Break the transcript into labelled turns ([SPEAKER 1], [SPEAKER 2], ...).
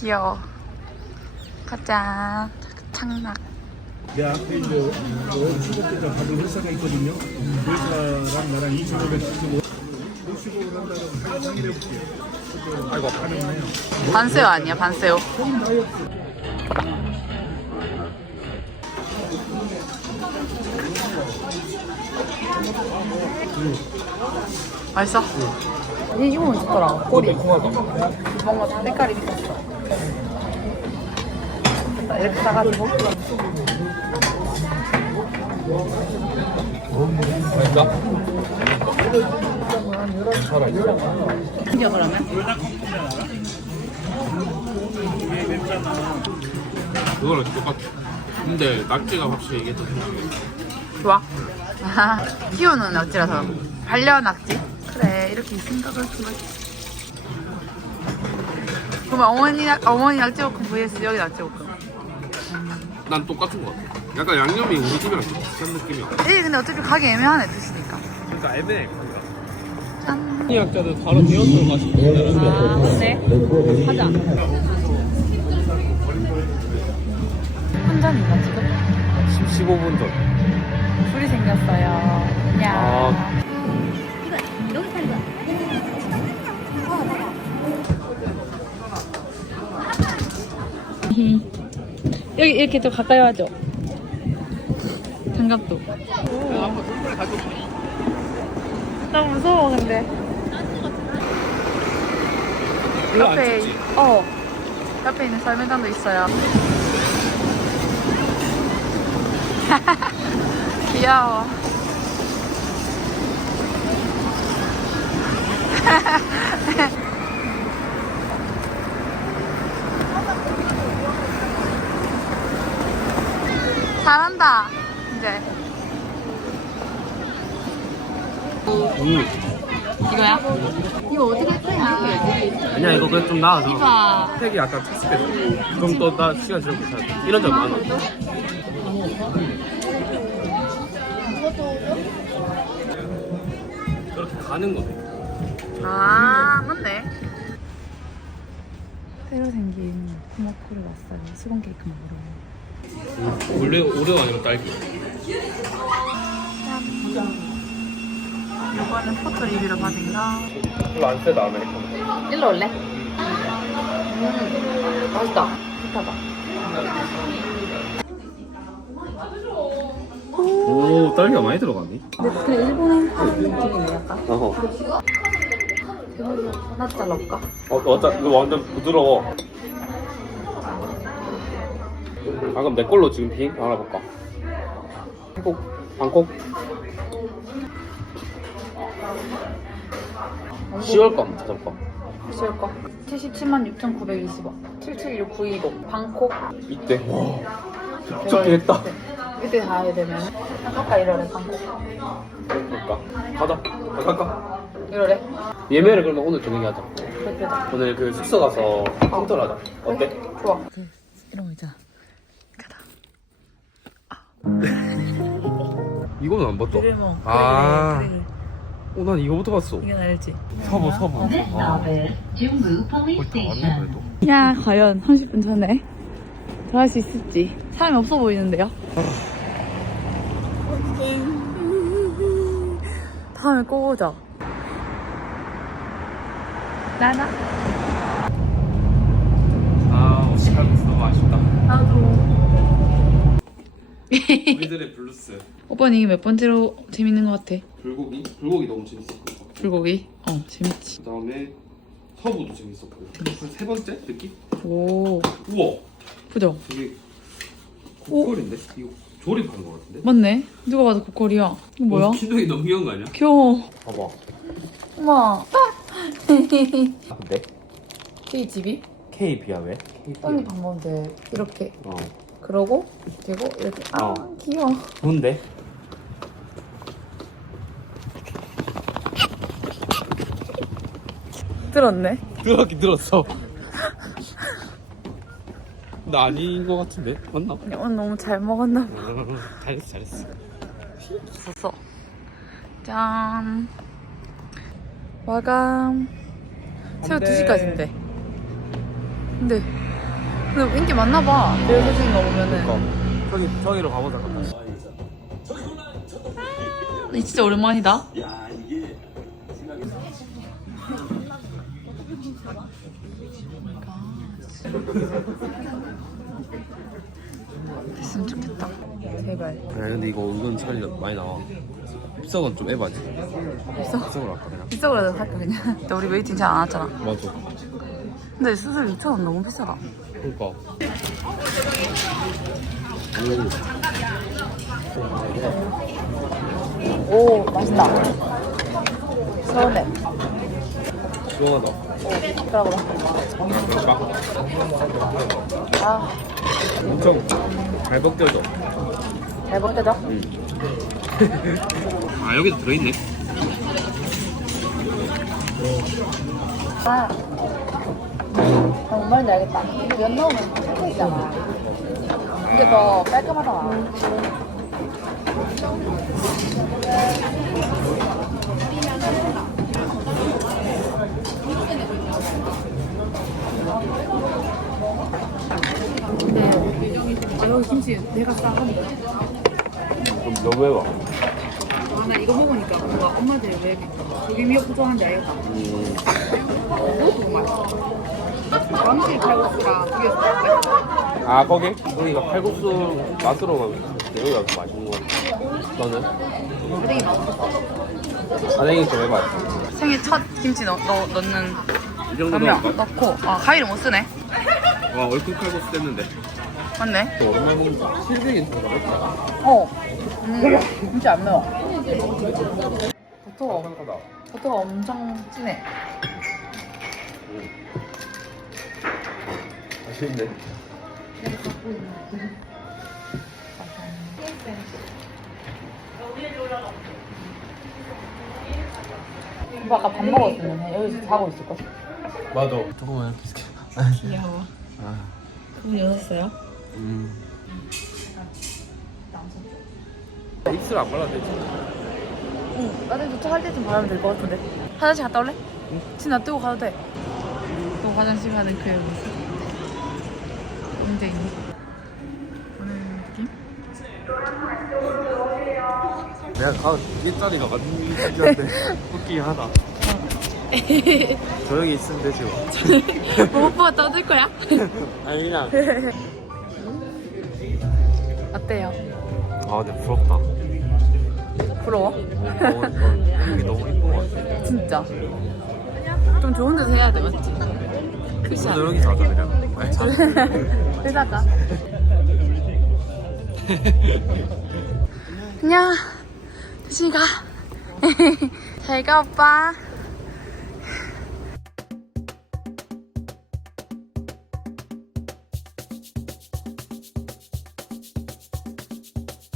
[SPEAKER 1] 귀여워. 가자. 창락.
[SPEAKER 2] 내 앞에 이제 수급대장 받은 회사가 있거든요. 그 회사랑 나랑 2,575 65를 한다면 한 상의를 해볼게요. 아이고 가능해요.
[SPEAKER 1] 반새우 아니야, 반새우. 맛있어? 이 이거 맛있더라. 꼬리. 뭔가 색깔이 비쳤어. 이렇게 싸가지고. 그러면?
[SPEAKER 3] 그거랑 똑같아. 근데 낙지가 확실히 이게 더.
[SPEAKER 1] 좋아. 키우는 낙지라서 반려 낙지. 그래 이렇게 생각을 좀. 그럼 어머니 낙- 어머니 낙지볶음 vs 여기 낙지볶음.
[SPEAKER 3] 난 똑같은 거 같아. 약간 양념이 우리 집이랑 좀 비슷한 느낌이야.
[SPEAKER 1] 이 근데 어차피 가기 애매하네 드시니까.
[SPEAKER 3] 그러니까 애매해.
[SPEAKER 1] 짠.
[SPEAKER 3] 약자들 바로 디어스로 가시고
[SPEAKER 1] 아 그래? 하자. 한 잔인가 지금?
[SPEAKER 3] 15분 전.
[SPEAKER 1] 술이 생겼어요. 야.
[SPEAKER 3] 아.
[SPEAKER 1] 여기 이렇게 좀 가까이 와줘. 장갑도. 나 무서워 근데.
[SPEAKER 3] 춥지?
[SPEAKER 1] 어 옆에 있는 썰매장도 있어요. 귀여워. 잘한다. 이제
[SPEAKER 3] 음.
[SPEAKER 1] 이거야? 이거 어떻게 해?
[SPEAKER 3] 아니야 이거 그냥 좀 나아서.
[SPEAKER 1] 이봐.
[SPEAKER 3] 색이 약간 착색했어. 그럼 또 나 시간 지나고 사 이런 적 많아. 그렇게 가는 거네.
[SPEAKER 1] 아 맞네. 새로 생긴 코모코를 왔어요. 수건 케이크 먹으러.
[SPEAKER 3] 원래 오레오 아니면 딸기.
[SPEAKER 1] 이거는 포토 리뷰로 받은 거.
[SPEAKER 3] 별로 안 세다 아메리카노.
[SPEAKER 1] 일로 올래? 음, 맛있다. 좋다다.
[SPEAKER 3] 오 딸기가 많이 들어갔니?
[SPEAKER 1] 근데 그 일본에 파는 느낌이네 약간.
[SPEAKER 3] 어허.
[SPEAKER 1] 하나 잘라볼까?
[SPEAKER 3] 어, 이거 완전 부드러워. 방금 내 걸로 지금 비행 알아볼까? 한국 방콕 10월 거 한번 찾아볼까?
[SPEAKER 1] 쉬울 거. 77만 6,920원. 776920. 방콕.
[SPEAKER 3] 이때 와 좋긴 했다.
[SPEAKER 1] 이때, 가야 되면 아까 이러래 방콕.
[SPEAKER 3] 그러니까 가자 갈까?
[SPEAKER 1] 이러래.
[SPEAKER 3] 예매를 그러면 오늘 저녁에 하자.
[SPEAKER 1] 그렇게
[SPEAKER 3] 오늘 그 숙소 가서 컨트롤 하자. 어때?
[SPEAKER 1] 좋아. 이런 거 있잖아. 가다.
[SPEAKER 3] 이거는 안 봤다.
[SPEAKER 1] 그래뭐
[SPEAKER 3] 아.
[SPEAKER 1] 그래, 그래.
[SPEAKER 3] 어, 난 이거부터 봤어.
[SPEAKER 1] 알지.
[SPEAKER 3] 서부 서부.
[SPEAKER 4] Jungbu Police
[SPEAKER 3] 거의 다 왔네
[SPEAKER 4] Station.
[SPEAKER 3] 그래도.
[SPEAKER 1] 야, 과연 30분 전에 들어갈 수 있을지. 사람이 없어 보이는데요? 다음에 꼭 오자. 나나?
[SPEAKER 3] 아 시카고에서 너무 아쉽다.
[SPEAKER 1] 나도.
[SPEAKER 3] 우리들의 블루스.
[SPEAKER 1] 오빠는 이게 몇 번째로 재밌는 것 같아?
[SPEAKER 3] 불고기? 불고기 너무 재밌었고.
[SPEAKER 1] 불고기? 어, 재밌지.
[SPEAKER 3] 그 다음에 서부도 재밌었고. 한 세 번째 느낌?
[SPEAKER 1] 오,
[SPEAKER 3] 우와.
[SPEAKER 1] 그죠?
[SPEAKER 3] 되게 고퀄인데? 이거 조립한 거 같은데?
[SPEAKER 1] 맞네. 누가 봐도 고퀄이야. 이거 뭐야?
[SPEAKER 3] 어, 키동이 너무 귀여운 거 아니야?
[SPEAKER 1] 귀여워.
[SPEAKER 3] 봐봐.
[SPEAKER 1] 우와.
[SPEAKER 3] 근데
[SPEAKER 1] 이 집이?
[SPEAKER 3] K 비야 왜? K
[SPEAKER 1] 언니 방법인데 이렇게
[SPEAKER 3] 어.
[SPEAKER 1] 그러고 되고 이렇게 아
[SPEAKER 3] 어.
[SPEAKER 1] 귀여워.
[SPEAKER 3] 뭔데?
[SPEAKER 1] 들었네.
[SPEAKER 3] 들었긴 들었어. 나 아닌 거 같은데? 맞나?
[SPEAKER 1] 오늘 너무 잘 먹었나 봐.
[SPEAKER 3] 잘했어 잘했어.
[SPEAKER 1] 있었어. 짠. 마감.
[SPEAKER 3] 돼.
[SPEAKER 1] 2시까지인데. 근데 근데 인기 많나 봐. 제일 소식인 거 보면은.
[SPEAKER 3] 그러니까 저기 저기로 가보자.
[SPEAKER 1] 근데 진짜 오랜만이다. 됐으면 좋겠다. 제발.
[SPEAKER 3] 야 근데 이거 은근 차이 많이 나와. 입석은 좀 에바지.
[SPEAKER 1] 있어?
[SPEAKER 3] 입석으로 할까 그냥.
[SPEAKER 1] 비싸 그래도 살까 그냥. 근데 우리 웨이팅 잘안 왔잖아.
[SPEAKER 3] 맞아.
[SPEAKER 1] 근데 수술 6천 원 너무 비싸다.
[SPEAKER 3] 그러니까.
[SPEAKER 1] 오 맛있다. 서운해.
[SPEAKER 3] 시원하다.
[SPEAKER 1] 그러고.
[SPEAKER 3] 그럴까?
[SPEAKER 1] 아,
[SPEAKER 3] 엄청 잘 벗겨져.
[SPEAKER 1] 잘 먹대죠?
[SPEAKER 3] 아 여기도 들어있네.
[SPEAKER 1] 아, 정말 알겠다. 이거 면 넣으면 탱탱이잖아. 이게 더 깔끔하잖아. 근데 여기 김치 내가 싸가는 거야.
[SPEAKER 3] 좀 너무 해봐.
[SPEAKER 1] 아, 나 이거 먹으니까 뭔가 엄마들 왜 고기 미역국 좋아하는지 알겠다.
[SPEAKER 3] 음.
[SPEAKER 1] 너무 맛있어. 왕실 칼국수랑 그게.
[SPEAKER 3] 아 거기? 거기가 칼국수 맛으로만 여기가 더 맛있는 거 같아. 너는?
[SPEAKER 1] 맛있어.
[SPEAKER 3] 사장님 좀 해봐.
[SPEAKER 1] 생일 첫 김치 넣, 넣, 넣는
[SPEAKER 3] 이 정도 넣을까?
[SPEAKER 1] 넣고 아 가위를 못 쓰네.
[SPEAKER 3] 와 얼큰 칼국수 됐는데.
[SPEAKER 1] 맞네.
[SPEAKER 3] 또 오랜만에 먹는다. 실비긴 더 맛있다.
[SPEAKER 1] 어. 음, 진짜 안 매워. 버터가,
[SPEAKER 3] 하다.
[SPEAKER 1] 버터가 엄청 진해.
[SPEAKER 3] 맛 있는데?
[SPEAKER 1] 오빠 아까 밥 먹었으면 여기서 자고 있을 거.
[SPEAKER 3] 맞아. 조금만 이렇게 있을게.
[SPEAKER 1] 귀여워.
[SPEAKER 3] 아.
[SPEAKER 1] 그분 여셨어요?
[SPEAKER 3] 음. 입술 안 발라도 되지?
[SPEAKER 1] 응. 나중에 도착할 때쯤 바르면 될 것 같은데. 화장실 갔다 올래? 응. 진 놔두고 가도 돼. 또 화장실 가는 그 모습. 언제 있니? 오늘 느낌?
[SPEAKER 3] 내가 가 일자리가 맞는 자리한테 웃기긴 하다. 조용히 있으면 되지 뭐.
[SPEAKER 1] 오빠가 떠들 거야?
[SPEAKER 3] 아니 그냥.
[SPEAKER 1] 어때요?
[SPEAKER 3] 아 근데 부럽다.
[SPEAKER 1] 부러워?
[SPEAKER 3] 너무 여기 너무 이쁜 것 같아.
[SPEAKER 1] 진짜. 좀 좋은 데서 해야 돼, 맞지? 그렇지
[SPEAKER 3] 오늘? 여기서 하자 그냥. 참.
[SPEAKER 1] 회사가. 안녕. 조심히 가. 잘 가, 오빠.